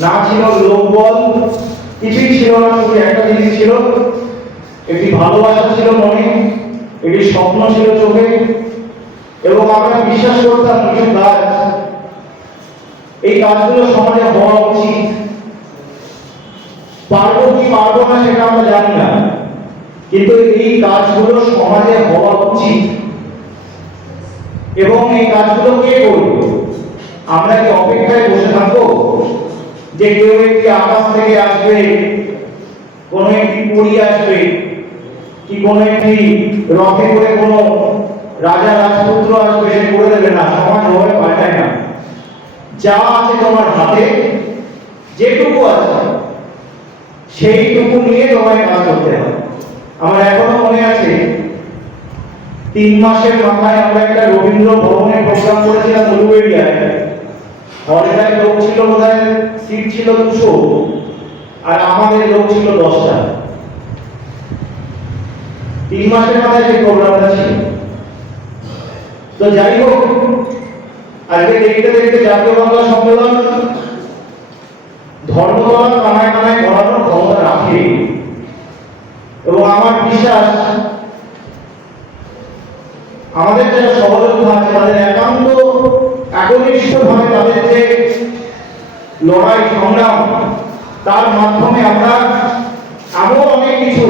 না ছিল লোকবল কিছুই ছিল না, শুধু একটা জিনিস ছিল। একটি ভালোবাসা ছিল মনে, একটি স্বপ্ন ছিল চোখে। এবং আমরা বিশ্বাস করতাম, কিছু কাজ। এই কাজগুলো সমাজে হওয়া উচিত। পারব কি পারব না, সেটা আমরা জানি না। কিন্তু এই কাজগুলো সমাজে হওয়া উচিত। এবং এই কাজগুলো কে করবে? আমরা কি অপেক্ষায় বসে থাকব? যে কেউ একটি আকাশ থেকে আসবে, কোন একটি পরি আসবে, কি কোন একটি রথে করে কোন রাজা, রাজপুত্র আসবে, সে করে দেবে না সমাজ হবে পাল্টায় না। যা আছে তোমার হাতে, যেটুকু আছে, সেইটুকু নিয়ে তোমায় কাজ করতে হবে। আমার এখনও মনে আছে, তিন মাসের মাথায় আমরা একটা রবীন্দ্র ভবনের প্রোগ্রাম করেছিলাম উলুবেড়িয়ায়। হলটায় লোক ছিল বোধহয়, সিট ছিল দুশো, আর আমাদের লোক ছিল দশটা। তিন মাসের মাথায় সেই প্রোগ্রামটা ছিল। তো যাই হোক, আজকে দেখতে দেখতে জাতীয় বাংলা সম্মেলন ধর্মতলা কানায় কানায় করানোর ক্ষমতা রাখে। এবং আমার বিশ্বাস, আমাদের যারা সহযোদ্ধা আছে, তাদের একান্ত একনিষ্ঠভাবে তাদের যে লড়াই সংগ্রাম, তার মাধ্যমে আমরা এমন অনেক কিছু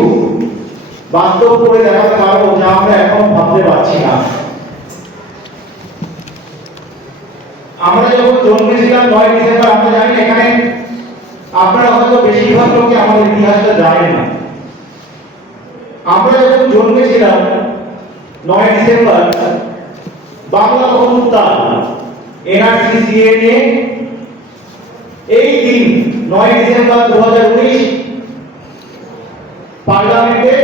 বাস্তব করে দেখাতে পারব যা আমরা এখন ভাবতে পারছি না। আমরা যখন জন্মেছিলাম নয় ডিসেম্বর আমরা জানি এখানে আপনারা হয়তো বেশিরভাগ লোকে আমাদের ইতিহাসটা জানেন না। আমরা যখন জন্মেছিলাম, নয় ডিসেম্বর, বাংলা তখন উত্তাল এনআরসি নিয়ে এই দিন নয় ডিসেম্বর দু হাজার উনিশ পার্লামেন্টে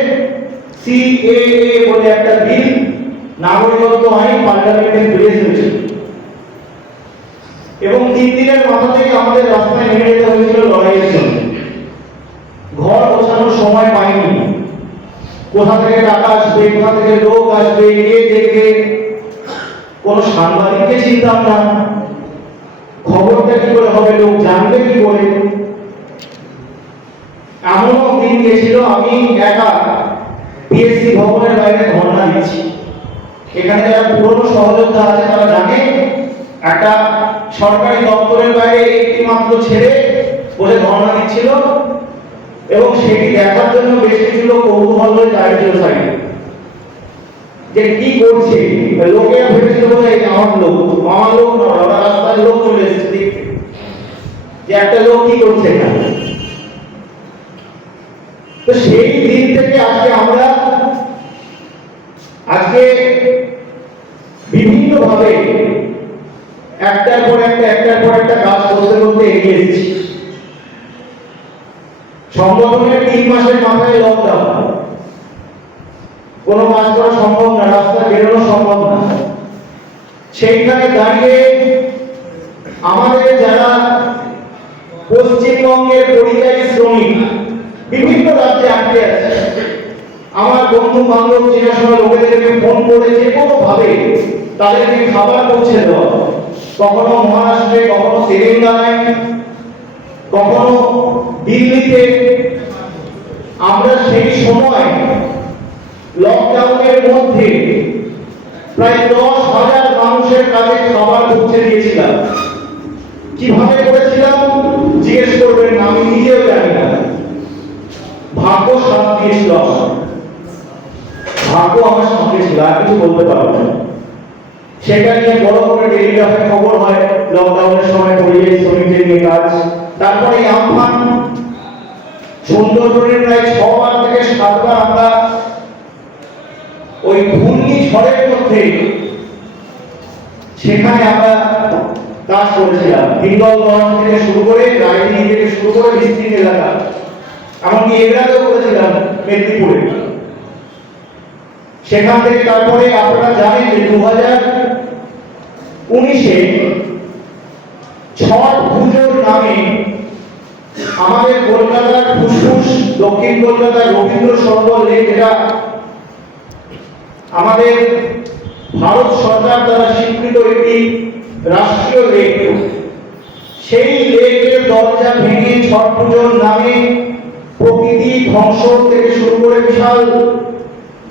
সিএএ বলে একটা বিল, নাগরিকত্ব আইন পার্লামেন্টে পেশ হয়েছিল এবং তিন দিনের মাথা থেকে আমাদের রাস্তায় নেমে যেতে হয়েছিল লড়াইয়ের জন্য। ঘর গোছানোর সময় পাইনি। কোথা থেকে টাকা আসবে, কোথা থেকে লোক আসবে, কে দেখবে কোন সাংবাদিককে চিনতাম না। খবরটা কি করে হবে, লোক জানবে কি করে? এমনও দিন গেছিল, আমি একা পিএসসি ভবনের বাইরে ধর্ণা দিচ্ছি। এখানে যারা পুরনো সহযোদ্ধা আছে, তারা জানে, একটা সরকারি দপ্তরের বাইরে একটি মাত্র ছেড়ে বসে ধর্ণা দিচ্ছিল এবং সেটি দেখার জন্য বেশ কিছু লোক কৌতূহল হয়ে দাঁড়িয়েছিল সাইডে যে কি করছে? লোকেরা ভেবেছিল বোধ আমার লোক আমার লোক নয় ওরা লোক চলে এসেছে যে একটা লোক কি করছে এখানে? তো সেই দিন থেকে আজকে আমরা, আজকে বিভিন্ন ভাবে একটার পর একটা, একটার পর একটা কাজ করতে করতে এগিয়ে এসেছি। সংগঠনের তিন মাসের মাথায় লকডাউন কোনো কাজ করা সম্ভব না, রাস্তা বেরোনো সম্ভব না। সেইখানে দাঁড়িয়ে আমাদের যারা পশ্চিমবঙ্গের পরিযায়ী শ্রমিক, বিভিন্ন রাজ্যে আটকে আছে। আমার বন্ধু বান্ধব চেনাশোনা লোকেদেরকে ফোন করে যে কোনো ভাবে তাদেরকে খাবার পৌঁছে দেওয়া কখনো মহারাষ্ট্রে, কখনো তেলেঙ্গানায়, কখনো দিল্লিতে। আমরা সেই সময় লকডাউনের মধ্যে প্রায় দশ হাজার মানুষের কাছে খাবার পৌঁছে দিয়েছিলাম। কীভাবে করেছিলাম? জিজ্ঞেস করবেন, আমি নিজেও জানি না। ভাগ্য সাথ দিয়েছিল। ভাগ্য আমার সঙ্গে ছিল, আর কিছু বলতে পারব না। সেটা নিয়ে বড় করে টেলিগ্রাফে খবর হয়, লকডাউনের সময় পরিযায়ী শ্রমিকদের নিয়ে কাজ। তারপরে আমফান। সুন্দরবনের প্রায় ছবার থেকে সাতবার আমরা ওই ঘূর্ণি ঝড়ের মধ্যে সেখানে আমরা কাজ করেছিলাম। হিঙ্গলগঞ্জ থেকে শুরু করে রায়দিঘি থেকে শুরু করে বিস্তীর্ণ এলাকা, এমনকি এগুলাতেও করেছিলাম মেদিনীপুরে। সেখান থেকে তারপরে আপনারা জানেন যে দু হাজার উনিশে ছট পুজোর নামে আমাদের কলকাতার ফুসফুস, দক্ষিণ কলকাতার রবীন্দ্র সরোবর লেক, যেটা আমাদের ভারত সরকার দ্বারা স্বীকৃত একটি রাষ্ট্রীয় লেক। সেই লেকের দরজা ভেঙে ছট পুজোর নামে প্রকৃতি ধ্বংস থেকে শুরু করে বিশাল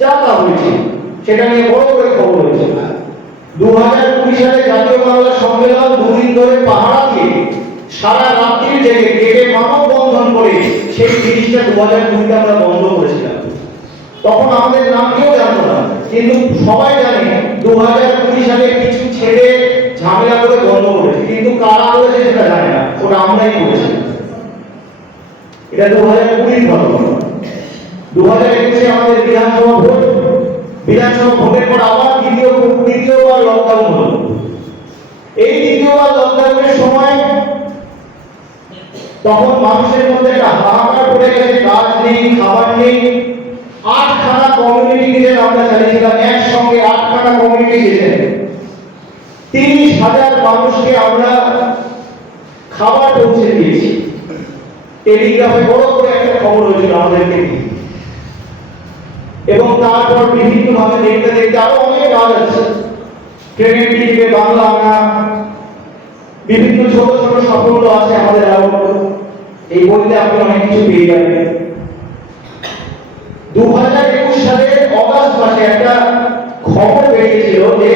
যাত্রা হয়েছে, সেটা নিয়ে বড় করে খবর হয়েছে। দু হাজার কুড়ি সালে জাতীয় বাংলা সম্মেলন দুদিন ধরে দিয়ে সারা রাত্রি জেগে গেটে মানব বন্ধন করে সেই জিনিসটা দু হাজার কুড়িতে আমরা বন্ধ করেছিলাম। তখন আমাদের নাম কেউ জানতো কিন্তু সবাই জানে দু হাজার কুড়ি সালে কিছু ছেলে ঝামেলা করে বন্ধ করেছে। কিন্তু কারা করেছে সেটা জানে না। ওটা আমরাই করেছি। এটা দু হাজার কুড়ির ঘটনা। দু হাজার একুশে আমাদের বিধানসভা ভোট। বিধানসভা ভোটের পর আবার দ্বিতীয়, দ্বিতীয়বার লকডাউন হলো। এই দ্বিতীয়বার লকডাউনের সময় তখন মানুষের মধ্যে একটা হাহাকার পড়ে গেছে, কাজ নেই, খাবার নেই। আটখানা কমিউনিটি কিচেন আমরা চালিয়েছিলাম একসঙ্গে আটখানা কমিউনিটি কিচেন তিরিশ হাজার মানুষকে আমরা খাবার পৌঁছে দিয়েছি। টেলিগ্রাফে বড় করে একটা খবর হয়েছিল আমাদেরকে। এবং তারপর বিভিন্ন ভাবে দেখতে দেখতে আরও অনেক কাজ আছে। ট্রেনের টিকিটে বাংলা আনা, বিভিন্ন ছোট ছোট সাফল্য আছে আমাদের এই বইতে আপনি অনেক কিছু পেয়ে যাবেন। দু হাজার একুশ সালের অগাস্ট মাসে একটা খবর বেরিয়েছিল যে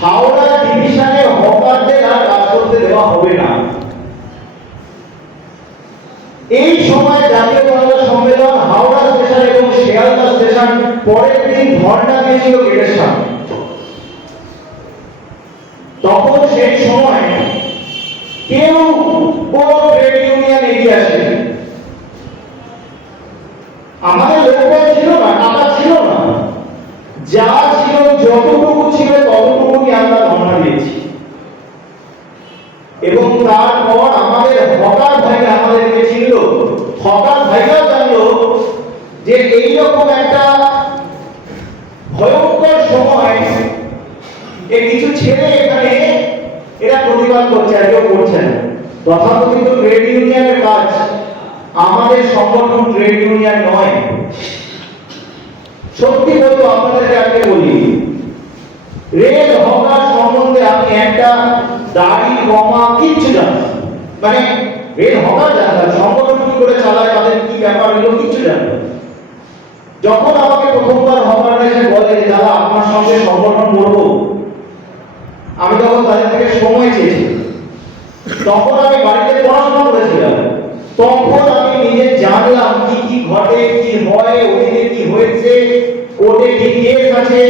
হাওড়া ডিভিশনে হকারদের আর কাজ করতে দেওয়া হবে না। এই সময় জাতীয় বাংলা সম্মেলন, হাওড়া স্টেশন এবং শিয়ালদা স্টেশন পরের দিন ধর্ণা দিয়েছিল গেটের সামনে। তখন সেই সময় কেউ কোন ট্রেড ইউনিয়ন এগিয়ে আসে আমাদের লোকবল ছিল না টাকা ছিল না যা ছিল যতটুকু ছিল ততটুকুই আমরা ধর্ণা দিয়েছি এবং তারপর আমাদের হকার ভাইরা আমাদেরকে চিনল হকার ভাইরা জানলো যে এইরকম একটা ভয়ঙ্কর সময় ছেলে এখানে এরা প্রতিবাদ করছে আর কেউ করছে না তথাকথিত ট্রেড ইউনিয়নের কাজ আমাদের সংগঠন ট্রেড ইউনিয়ন নয় সত্যি বলব আপনাদেরকে আজকে বলি, রেল হকার সম্বন্ধে আমি একটা দাড়ি কমা কিচ্ছু না। মানে রেল হকার জানতাম সংগঠন কি করে চালায়, তাদের কি ব্যাপার এগুলো কিচ্ছু না। যখন আমাকে প্রথমবার হকাররা এসে বলে যে, দাদা, আপনার সঙ্গে সংগঠন করব আমি তখন তাদের থেকে সময় চেয়েছি তখন আমি বাড়িতে পড়াশোনা করেছিলাম। তখন আমি নিজে জানলাম কি কি ঘটে, কি হয়, ওদিকে কি হয়েছে, কোর্টে কি কেস আছে।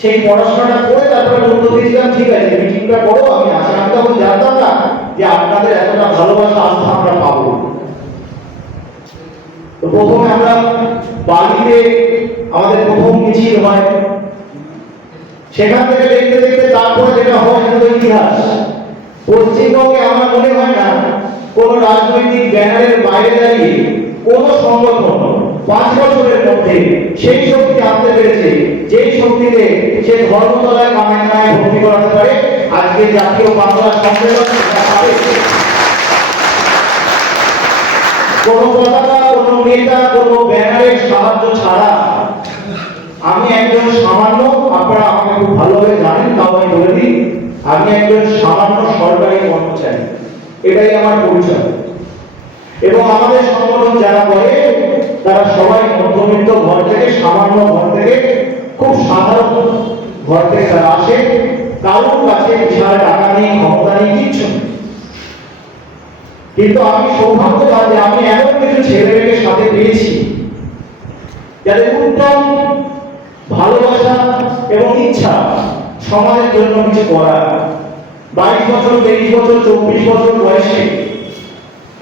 সেই পড়াশোনাটা করে তারপরে উত্তর দিয়েছিলাম, ঠিক আছে মিটিংটা করো, আমি আসি আমি তখন জানতাম না যে আপনাদের এতটা ভালোবাসা আস্থা আমরা পাবো। তো প্রথমে আমরা বাড়িতে আমাদের প্রথম মিছিল হয়। সেখান থেকে দেখতে দেখতে তারপরে যেটা হয় সেটা ইতিহাস পশ্চিমবঙ্গে আমার মনে হয় না কোন রাজনৈতিক ব্যানারের বাইরে দাঁড়িয়ে কোন সংগঠন পাঁচ বছরের মধ্যে সেই শক্তি আনতে পেরেছে, যেই শক্তিতে সে ধর্মতলায় কামাখ্যায় ভর্তি করাতে পারে, আজকে জাতীয় বাংলা সম্মেলন। কোন পতাকা কোন নেতা, কোন ব্যানারের সাহায্য ছাড়া আমি একজন সামান্য, আপনারা আমাকে খুব ভালোভাবে জানেন, তাও আমি বলে দিই, আমি একজন সামান্য সরকারি কর্মচারী। এটাই আমার পরিচয়। এবং আমাদের সংগঠন যারা করে, তারা সবাই মধ্যবিত্ত ঘর থেকে, সামান্য ঘর থেকে, খুব সাধারণ ঘর থেকে তারা আসে। কারোর কাছে বিশাল টাকা নেই, ক্ষমতা নেই, কিচ্ছু। কিন্তু আমি সৌভাগ্যবান যে আমি এমন কিছু ছেলে মেয়েকে সাথে পেয়েছি, যাদের উত্তম এবং ইচ্ছা সমাজের জন্য কিছু করা। বাইশ বছর, তেইশ বছর, চব্বিশ বছর বয়সে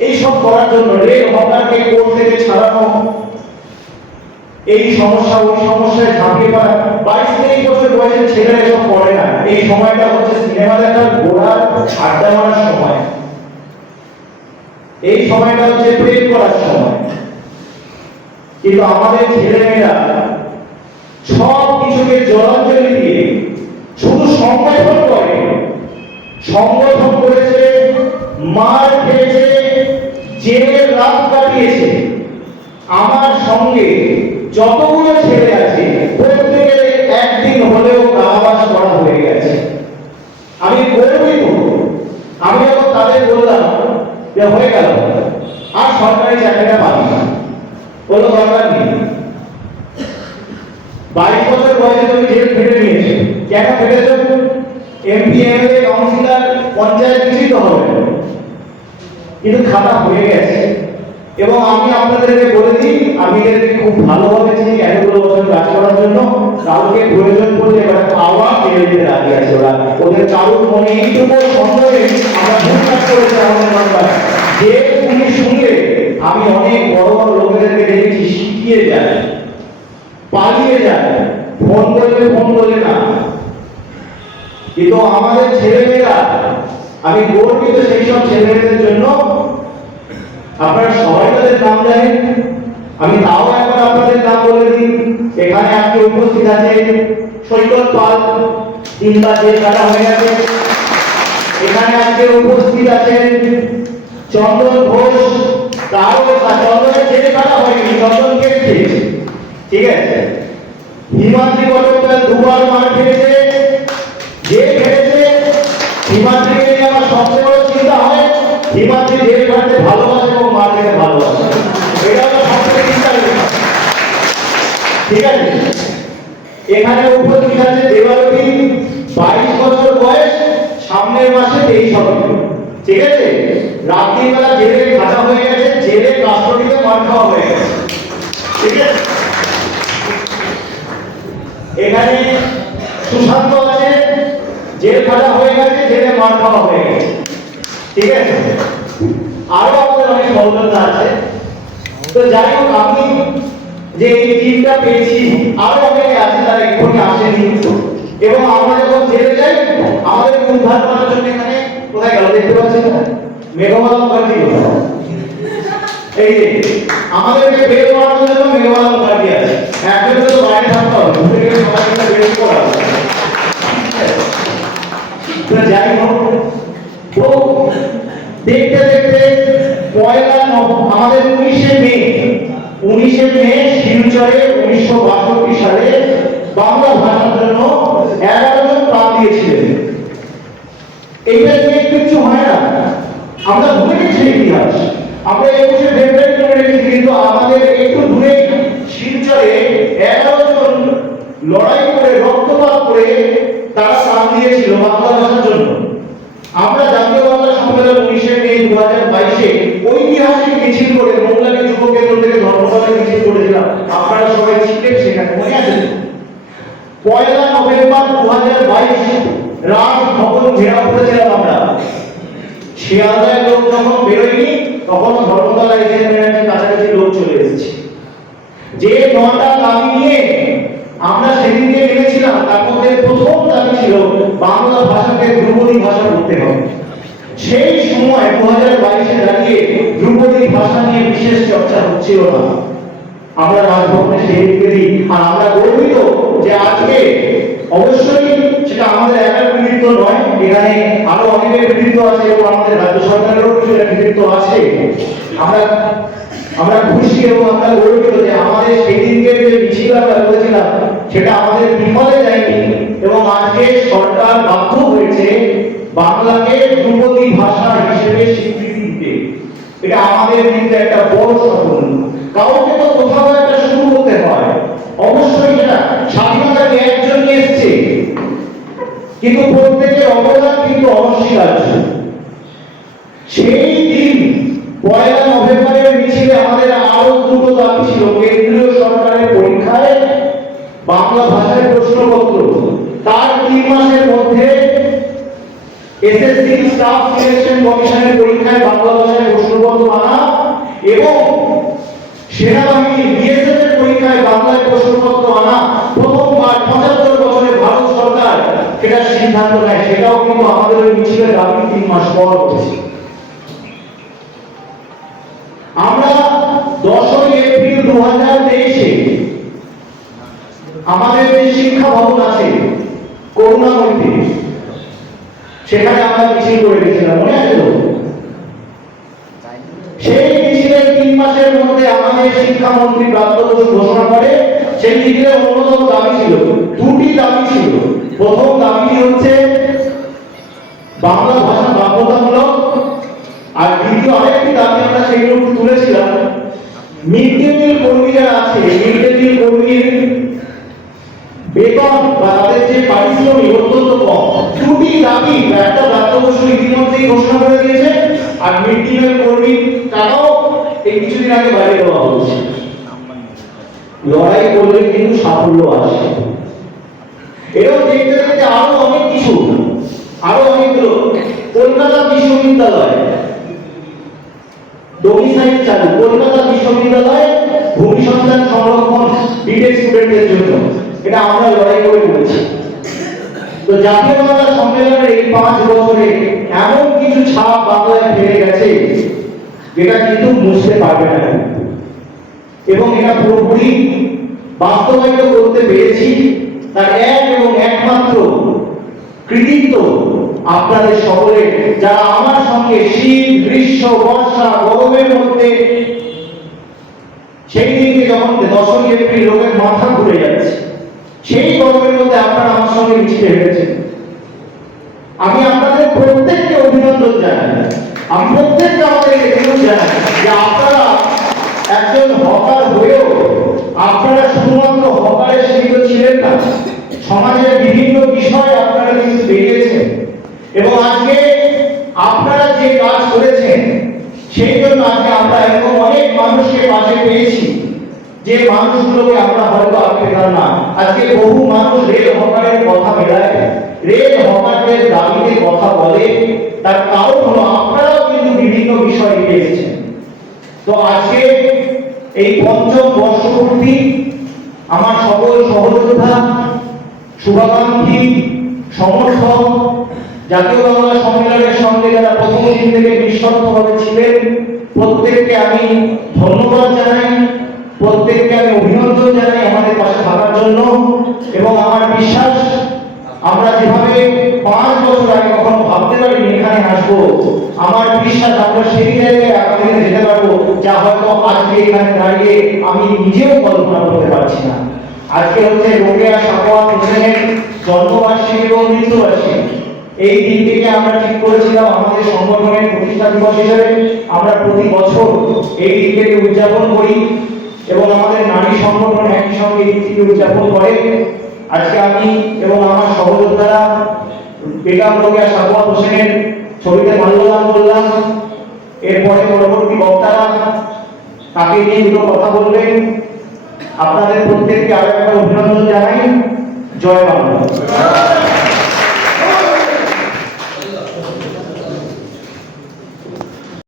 এইসব করার জন্য রেল হকারকে কোর্ট থেকে ছাড়ানো, এই সমস্যা, ওই সমস্যায় ঝাঁপিয়ে পড়া, বাইশ, তেইশ বছর বয়সের ছেলেরা এসব করে না। এই সময়টা হচ্ছে সিনেমা দেখার ঘোরার আড্ডা মারার সময়। এই সময়টা হচ্ছে প্রেম করার সময়। কিন্তু আমাদের ছেলেমেয়েরা সব কিছুকে জলাঞ্জলি দিয়ে শুধু সংগঠন করে, সংগঠন করেছে, মার খেয়েছে জেলের রাত কাটিয়েছে। আমার সঙ্গে যতগুলো ছেলে আছে, প্রত্যেকের একদিন হলেও কারাবাস করা হয়ে গেছে। আমি গর্বিত। আমি যখন তাদের বলি যে, হয়ে গেল। আর সরকারি চাকরিটা পাবি না। কোনো দরকার নেই। বাইশ বছর বয়সে তুমি জেল ফেটে নিয়েছো কেন ফেটেছো এমপি এমএলএ কাউন্সিলর পঞ্চায়েত কিছুই হবে কিন্তু খাতা হয়ে গেছে। এবং আমি আপনাদেরকে বলে দিই আমি এদেরকে খুব ভালোভাবে চিনি, এতগুলো বছর কাজ করার জন্য। কাউকে প্রয়োজন পড়লে এবার পাওয়া দিতে রাজি আছে ওরা। ওদের কারোর মনে এইটুকু সন্দেহে আমরা কাজ করেছি আমাদের যে উনি শুনলে, আমি অনেক বড় বড় লোকেদেরকে দেখেছি শিখিয়ে যায়, পালিয়ে যায়। ফোন করলে ফোন করলে না। কিন্তু আমাদের ছেলেমেয়েরা, আমি গর্বিত সেই সব ছেলেমেয়েদের জন্য। আপনারা সবাই তাদের নাম জানেন। আমি তাও একবার আপনাদের নাম বলে দিই। এখানে আজকে উপস্থিত আছে সৈকত পাল। তিনবার যে কাটা হয়ে গেছে। এখানে আজকে উপস্থিত আছেন চন্দন ঘোষ। তারও চন্দনের জেল কাটা হয়নি চন্দন কেটেছে ঠিক আছে? হিমাদ্রি বট্টোপাধ্যায় দুবার মার খেয়েছে। জেল খেটেছে হিমাদ্রিকে নিয়ে আমার সবচেয়ে বড় চিন্তা হয়, হিমাদ্রি জেল খাটতে ভালোবাসে এবং খেতে ভালোবাসে। এটা হলো সবচেয়ে বিষয় ঠিক আছে? এখানে উপস্থিত আছে দেবারতী, বাইশ বছর বয়স, সামনের মাসে তেইশ হবে। ঠিক আছে? রাত্রিবেলা জেলে খাটা হয়ে গেছে, জেলে কাস্টডিতে মার খাওয়া হয়ে গেছে। ঠিক আছে? এখানে সুশান্ত জেল খাটা হয়ে গেছে জেলে মার খাওয়া হয়ে গেছে। ঠিক আছে? আরও আমাদের অনেক সহযোগিতা আছে। তো যাই হোক, আমি যে এই টিমটা পেয়েছি, আরও অনেকে আছে তারা এক্ষুনি আসেনি। এবং আমরা যখন জেলে যাই, আমাদের উদ্ধার করার জন্য এখানে কোথায় গেল দেখতে পাচ্ছেন মেঘমালা মুখার্জি কোথায়? এই যে আমাদেরকে বের করার জন্য মেঘমালা মুখার্জি আছে। একজন তো বাইরে থাকতে হবে বের করা যাই হোক। তো দেখতে দেখতে পয়লা আমাদের উনিশে মে উনিশে মে শিলচরে উনিশশো বাষট্টি সালে বাংলা ভাষার জন্য এগারো জন প্রাণ দিয়েছিলেন। এইটা নিয়ে কিচ্ছু হয় না। আমরা ভুলে গেছি ইতিহাস। আমরা একুশে ফেব্রুয়ারি মনে রেখেছি কিন্তু আমাদের একটু দূরে শিলচরে এগারো জন লড়াই করে রক্তপাত করে আমরা জাতীয় বাংলা সম্মেলন উনিশে মে দু হাজার বাইশে ঐতিহাসিক মিছিল করে মোংলাকে যুব কেন্দ্র থেকে ধর্মতলা মিছিল করেছিলাম। আপনারা সবাই ছিলেন সেখানে, মনে আছে? পয়লা নভেম্বর দু হাজার বাইশ রাত ভবন ঘেরাও করেছিলাম আমরা। শিয়ালদায় লোক যখন বেরোয়নি, তখন ধর্মতলা এজেন্টের কাছাকাছি লোক চলে এসেছে। যে নটা দাবি নিয়ে আমরা সেদিনকে নেমেছিলাম তার মধ্যে প্রথম দাবি ছিল বাংলা ভাষাকে ধ্রুপদী ভাষা করতে হবে। সেই সময় দু হাজার বাইশে দাঁড়িয়ে ধ্রুপদী ভাষা নিয়ে বিশেষ চর্চা হচ্ছিল না। আমরা রাজভবনে সেই দিকেরই আর আমরা গর্বিত যে আজকে অবশ্যই সেটা আমাদের একার কৃতিত্ব নয়, এখানে আরও অনেকের কৃতিত্ব আছে এবং আমাদের রাজ্য সরকারেরও কিছুটা কৃতিত্ব আছে। আমরা আমরা খুশি এবং আমরা গর্বিত যে আমাদের সেই দিনকে যে মিছিল আমরা করেছিলাম সেটা আমাদের বিফলে যায়নি। এবং আজকে সরকার বাধ্য হয়েছে বাংলাকে ধ্রুপদী ভাষা হিসেবে স্বীকৃতি দিতে। এটা আমাদের কিন্তু একটা বড় সাফল্য কাউকে তো কোথাও একটা শুরু করতে হয়। অবশ্যই এটা স্বাধীনতাকে একজন নিয়ে এসছে। কিন্তু প্রত্যেকের অবদান কিন্তু অনস্বীকার্য। সেই দিন পয়লা নভেম্বরের মিছিলে আমাদের আরও দুটো দাবি ছিল। বাংলা ভাষায় প্রশ্নপত্র। তার তিন মাসের মধ্যে এসএসসি স্টাফ সিলেকশন কমিশনের পরীক্ষায় বাংলা ভাষায় প্রশ্নপত্র আনা এবং সেনাবাহিনী বিএসএফ এর পরীক্ষায় বাংলায় প্রশ্নপত্র আনা। প্রথমবার পঁচাত্তর বছরে ভারত সরকার সেটা সিদ্ধান্ত নেয়। সেটাও কিন্তু আমাদের ওই মিছিলের দাবি তিন মাস পর হয়েছে। আমাদের যে শিক্ষা ভবন আছে করুণাময়ীতে সেখানে আমরা মিছিল করে গেছিলাম, মনে আছে তো? সেই মিছিলের তিন মাসের মধ্যে আমাদের শিক্ষামন্ত্রী ঘোষণা করে, সেই মিছিলের অন্যতম দাবি ছিল, দুটি দাবি ছিল। প্রথম দাবিটি হচ্ছে বাংলা ভাষা বাধ্যতামূলক, আর দ্বিতীয় আরেকটা সেগুলো একটু তুলেছিলাম মিড ডে মিল আছে মিড ডে মিল কর্মীর বেতন তাদের যে পারিশ্রমিক অত্যন্ত কম, দুটি দাবি একটা রাজ্যবর্ষ ইতিমধ্যেই ঘোষণা করে দিয়েছে। আর মিড কর্মীর টাকাও এই কিছুদিন আগে বাইরে দেওয়া হয়েছে। লড়াই করলে কিন্তু সাফল্য আসে। এরকম দেখতে দেখতে আরও অনেক কিছু, আরও অনেকগুলো কলকাতা বিশ্ববিদ্যালয় ডোমিসাইল চালু, কলকাতা বিশ্ববিদ্যালয় ভূমি সন্ধান সংরক্ষণ বিটেক স্টুডেন্টদের জন্য। এটা আমরা লড়াই করে বলেছি তো জাতীয় বাংলা সম্মেলনের এই পাঁচ বছরে এমন কিছু ছাপ বাংলায় ফেলে গেছে, যেটা কিন্তু মুছতে পারবে না। এবং এটা পুরোপুরি বাস্তবায়িত করতে পেরেছি, তার এক এবং একমাত্র কৃতিত্ব আপনাদের সকলে যারা আমার সঙ্গে শীত, গ্রীষ্ম, বর্ষা, গরমের মধ্যে সেই দিনকে যখন দশই এপ্রিল লোকের মাথা ঘুরে যাচ্ছে সেই গরমের মধ্যে আপনারা আমার সঙ্গে মিশতে হেঁটেছেন আমি আপনাদের প্রত্যেককে অভিনন্দন জানাই। আমি প্রত্যেককে আমাদের দেখুন জানাই যে আপনারা একজন হকার হয়েও আপনারা শুধুমাত্র হকারে সীমিত ছিলেন না সমাজের বিভিন্ন বিষয় আপনারা কিন্তু দেখেছেন এবং আজকে আপনারা যে কাজ করেছেন সেই জন্য আজকে আমরা এরকম অনেক মানুষকে পাশে পেয়েছি যে মানুষগুলোকে আমরা হয়তো আগে পেতাম না আজকে বহু মানুষ রেল হকারের কথা বেড়ায়, রেল হকারদের দাবিতে কথা বলে। তার কারণ হলো, আপনারাও কিন্তু বিভিন্ন বিষয় নিয়ে তো আজকে এই পঞ্চম বর্ষপূর্তি, আমার সকল সহযোদ্ধা, শুভাকাঙ্ক্ষী, সমর্থক, জাতীয় বাংলা সম্মেলনের সঙ্গে যারা প্রথম দিন থেকে নিঃশর্তভাবে ছিলেন, প্রত্যেককে আমি ধন্যবাদ জানাই। প্রত্যেককে আমি অভিনন্দন জানাই আমাদের পাশে থাকার জন্য। এবং আমার বিশ্বাস, আমরা যেভাবে পাঁচ বছর আগে কখনো ভাবতে পারিনি এখানে আসব, আমার বিশ্বাস আমরা সেই জায়গায় আগামী যেতে পারব, যা হয়তো আজকে এখানে দাঁড়িয়ে আমি নিজেও কল্পনা করতে পারছি না। আজকে হচ্ছে রোকেয়া সাকোয়াত হোসেনের জন্মবার্ষিকী এবং মৃত্যুবার্ষিকী। এই দিনটিকে আমরা ঠিক করেছিলাম আমাদের সংগঠনের প্রতিষ্ঠা দিবস হিসেবে। আমরা প্রতি বছর এই দিনটিকে উদযাপন করি। এবং আমাদের নারী সংগঠন একই সঙ্গে দিনটিকে উদযাপন করে। আজকে আমি এবং আমার সহযোদ্ধারা বেকার রোকেয়া সাকোয়াত হোসেনের ছবিতে মাল্যদান করলাম। এরপরে পরবর্তী বক্তারা তাকে নিয়ে দুটো কথা বলবেন। আপনাদের প্রত্যেককে আরও একটা অভিনন্দন জানাই। জয় বাংলা।